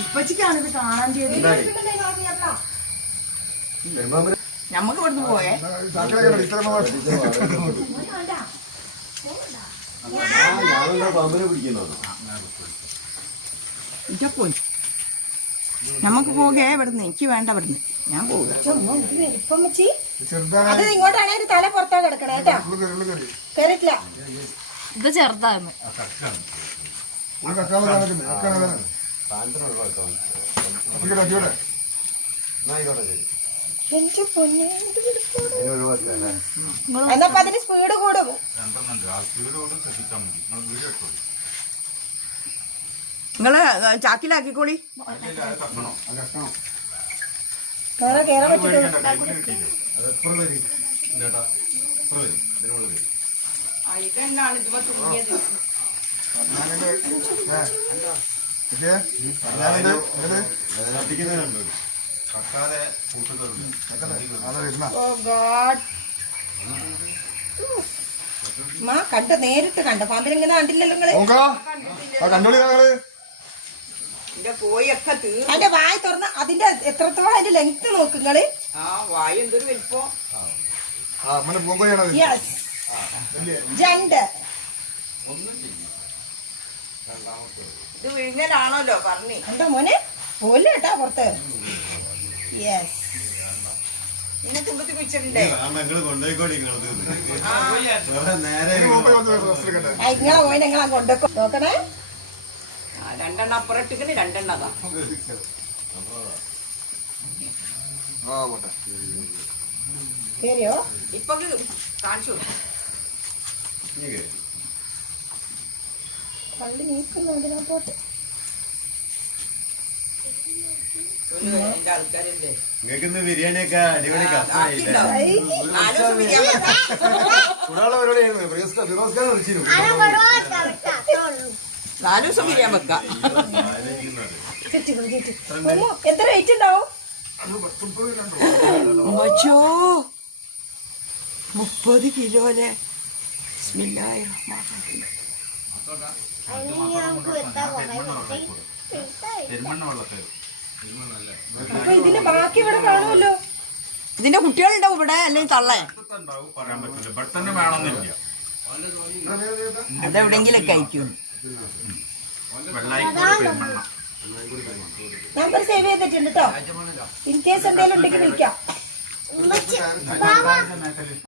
ഇപ്പച്ചിക്കാണ് ഇത് കാണാൻ ചെയ്തത്. ഞമ്മക്ക് ഇവിടുന്ന് പോയേ പോയി നമുക്ക് പോകേ ഇവിടുന്ന്. എനിക്ക് വേണ്ട ഇവിടുന്ന്, ഞാൻ പോകും. അത് ഇങ്ങോട്ടാണെങ്കിൽ തല പുറത്താ കിടക്കണേ കേട്ടാ, കയറിട്ടില്ല. ഇത് ചെറുതാന്ന് എന്നപ്പോ അതിന് സ്പീഡ് കൂടും. നിങ്ങള് ചാക്കിലാക്കിക്കോളി. കേറാൻ പറ്റില്ല. കണ്ട നേരിട്ട് കണ്ട പാമ്പിനെങ്ങനെ കണ്ടില്ലല്ലോ നിങ്ങള്. കോയൊക്കെ അതിന്റെ വായ തുറന്ന് അതിന്റെ എത്രത്തോളം അതിന്റെ ലെങ്ത് നോക്കുങ്ങള്. വായ എന്തൊരു വലിപ്പം. ജണ്ട് ഇത് വിഴുങ്ങലാണല്ലോ പറഞ്ഞേ. എന്താ മോനെ പോലെ കേട്ടാ പുറത്ത്. യെസ് ഇന്നെ കുണ്ടത്തി വെച്ചിട്ടുണ്ടേ. ഇങ്ങളെ മോനെ ഞങ്ങളെ കൊണ്ടൊക്കെ നോക്കണേ. രണ്ടെണ്ണം അപ്പുറം ഇട്ടിക്കണേ, രണ്ടെണ്ണം അതാ. കേറിയോ ഇപ്പൊ കാണിച്ചു പള്ളി നീക്കുന്നു അതിനാ പോട്ടെ. എന്റെ ആൾക്കാരല്ലേ ബിരിയാണിയൊക്കെ അടിപൊളി നാലു ദിവസം ബിരിയാൻ വെക്കാം. എത്ര റേറ്റ് ഉണ്ടാവും? 30 കിലോലെ. അപ്പൊ ഇതിന് ബാക്കി ഇവിടെ കാണുമല്ലോ. ഇതിന്റെ കുട്ടികളുണ്ടാവും ഇവിടെ, അല്ലെങ്കിൽ തള്ളേ അതെവിടെങ്കിലൊക്കെ അയക്കും. നമ്പർ സേവ് ചെയ്തിട്ടുണ്ട് കേട്ടോ. ഇൻ കേസ് എന്തെങ്കിലും ഉണ്ടെങ്കിൽ വിളിക്കാം.